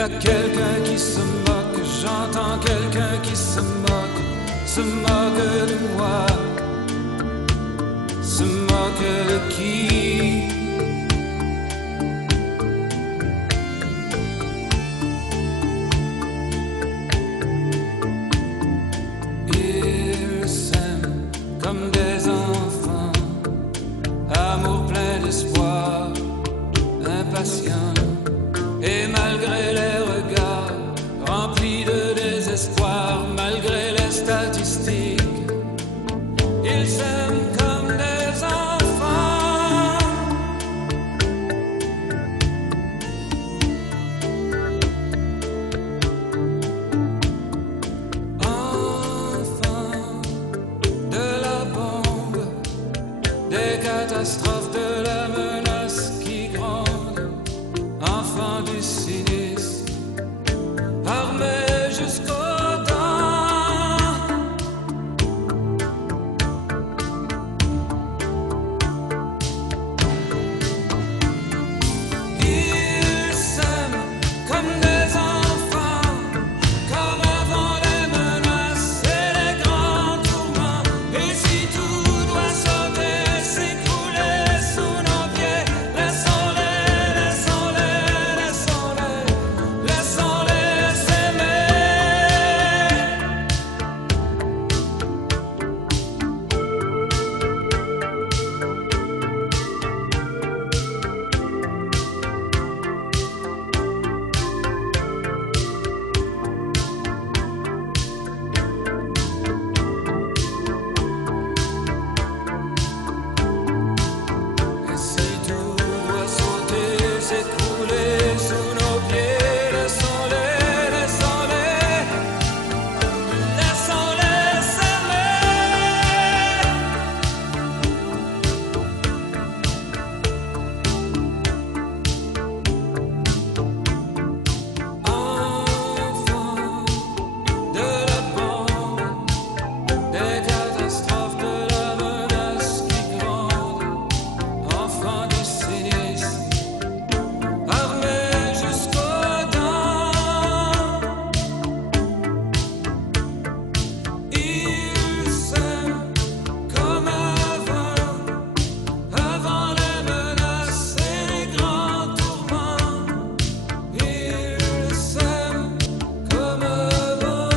a quelqu'un qui se moque, j'entends quelqu'un qui se moque de moi, se moque de qui? Ils s'aiment comme des enfants, amour plein d'espoir, impatient. Et malgré les regards remplis de désespoir, malgré les statistiques, ils s'aiment comme des enfants. Enfants de la bombe, des catastrophes, de la menace qui gronde. Enfants du cynisme, armés jusqu'aux dents. Ils s'aiment comme des enfants, comme avant les menaces et les grands tourments. Et si tout doit sauter, s'écrouler sous nos pieds, laissons-les, laissons-les, laissons-les, laissons-les s'aimer. Et si tout doit sauter, s'écrouler sous nos pieds, laissons-les, laissons-les, laissons-les s'aimer. Enfants de la bombe, des catastrophes, de la menace qui gronde. Enfants du cynisme, armés jusqu'aux dents. Ils s'aiment comme avant les menaces et les grands tourments. Ils s'aiment comme avant.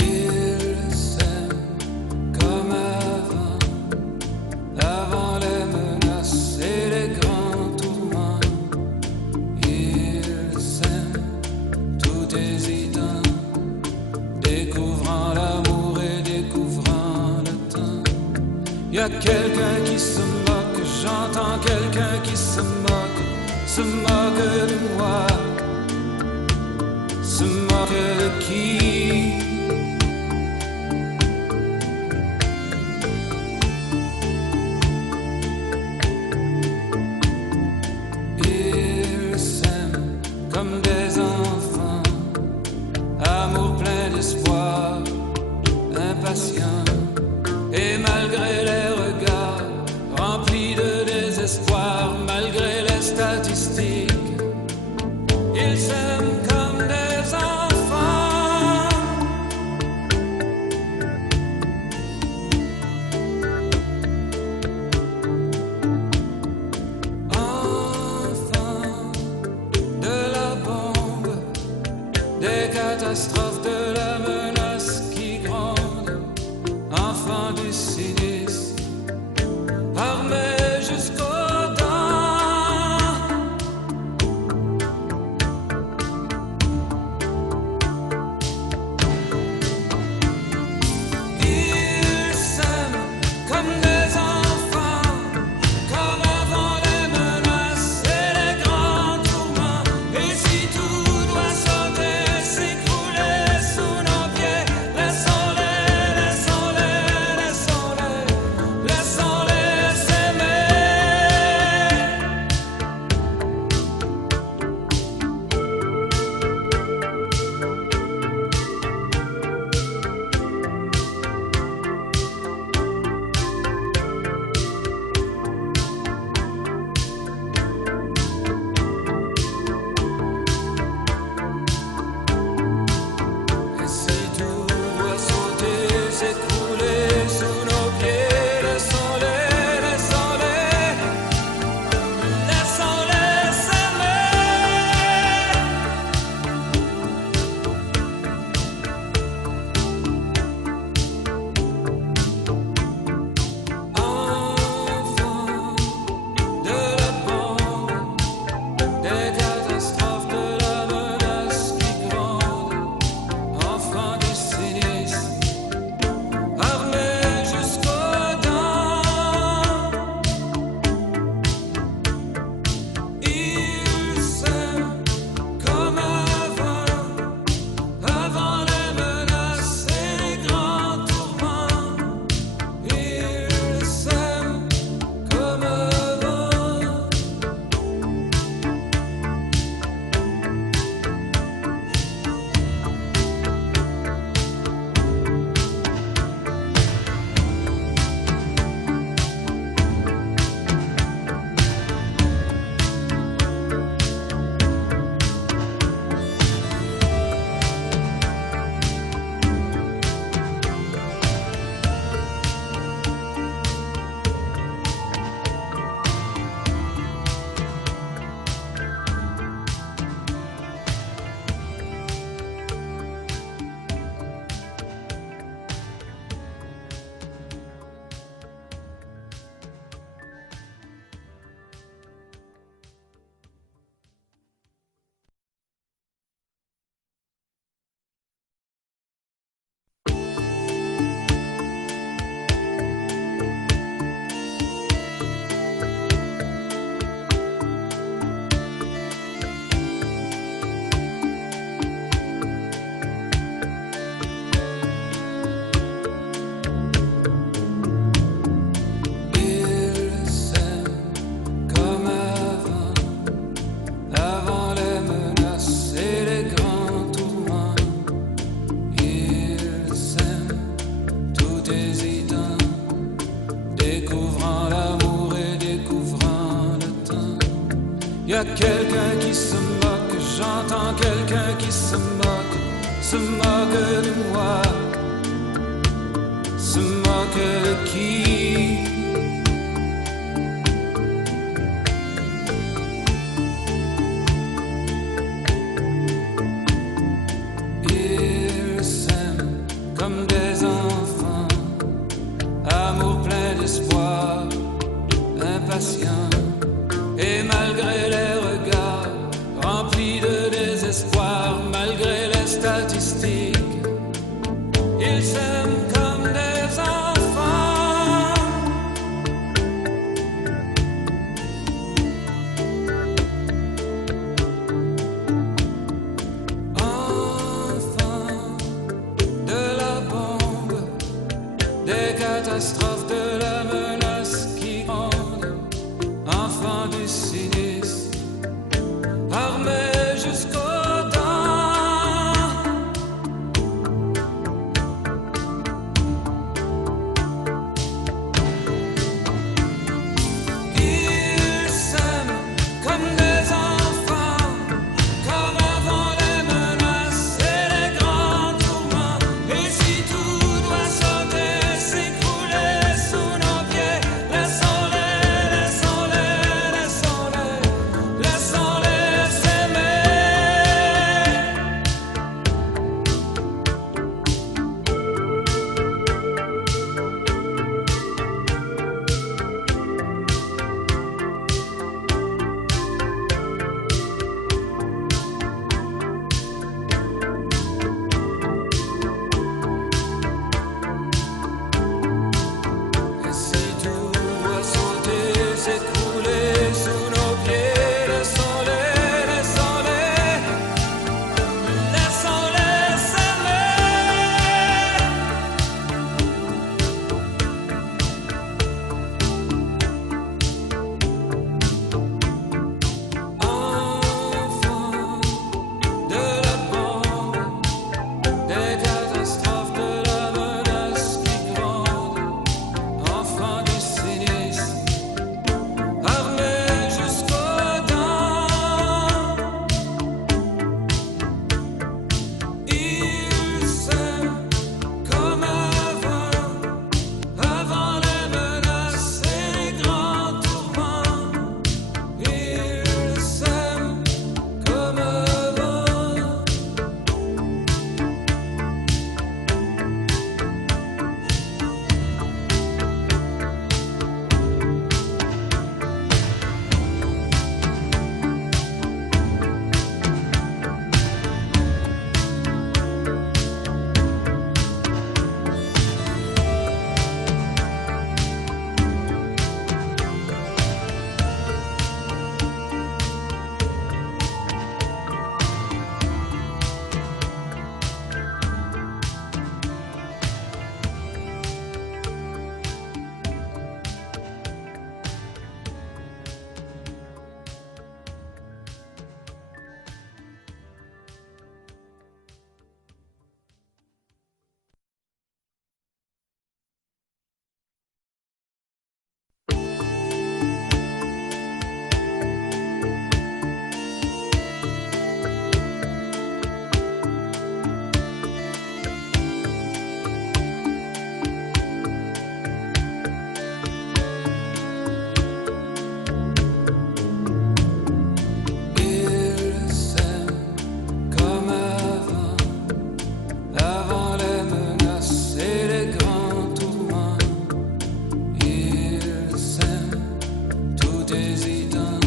Ils s'aiment comme avant les menaces et les grands tourments. Ils s'aiment tout hésitant, découvrant l'amour et découvrant le temps. Y a quelqu'un qui se moque, j'entends quelqu'un qui se moque de moi, se moque de qui? Ils s'aiment comme des enfants, amour plein d'espoir, impatient. Et malgré les regards remplis de désespoir, malgré les statistiques, ils s'aiment comme des enfants. catastrophe, de la menace qui gronde, enfant du cynisme, armé jusqu'aux dents. Ils s'aiment comme des enfants, comme avant les menaces et les grands tourments. Et si tout doit sauter, s'écrouler sous nos pieds, laissons-les, laissons-les, laissons-les, laissons-les s'aimer. Et si tout doit sauter, s'écrouler sous nos pieds, laissons-les, laissons-les, laissons-les s'aimer. Enfants de la bombe, des catastrophes, de la menace qui gronde, enfants du cynisme, armés jusqu'aux dents. Ils s'aiment comme avant les menaces et les grands tourments. Ils s'aiment comme avant. Ils s'aiment comme avant les menaces et les grands tourments. Ils s'aiment tout hésitant, découvrant l'amour et découvrant le temps. Y a quelqu'un qui se moque, j'entends quelqu'un qui se moque de moi, se moque de qui? Ils s'aiment comme des enfants, amour plein d'espoir, impatient. Et malgré les regards remplis de désespoir, malgré les statistiques, ils s'aiment comme des enfants. Enfants de la bombe, des catastrophes, de la menace qui gronde, enfants du cynisme, s'écrouler sous nos pieds. Laissons-les, laissons-les, laissons-les s'aimer. Enfants de la bombe, des catastrophes, de la menace qui gronde, enfants du cynisme, armés jusqu'aux dents. Ils s'aiment comme avant les menaces et les grands tourments. Ils s'aiment comme avant. Ils s'aiment comme avant les menaces et les grands tourments. Ils s'aiment tout hésitant,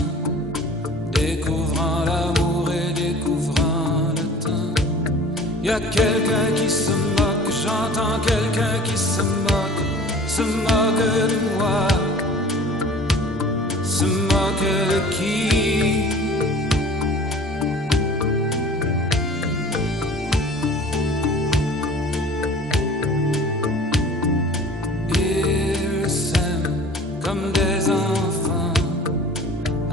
découvrant l'amour et découvrant le temps. Y a quelqu'un qui se moque, j'entends quelqu'un qui se moque de moi, se moque de qui? Ils s'aiment comme des enfants,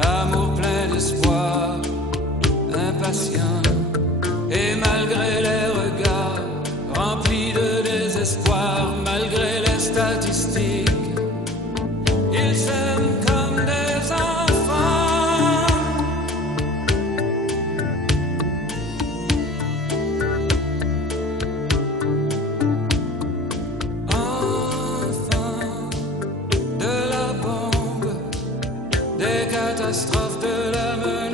amour plein d'espoir, impatient. Et malgré les regards remplis de désespoir, malgré les statistiques, ils s'aiment comme des enfants. Enfants de la bombe, des catastrophes, de la menace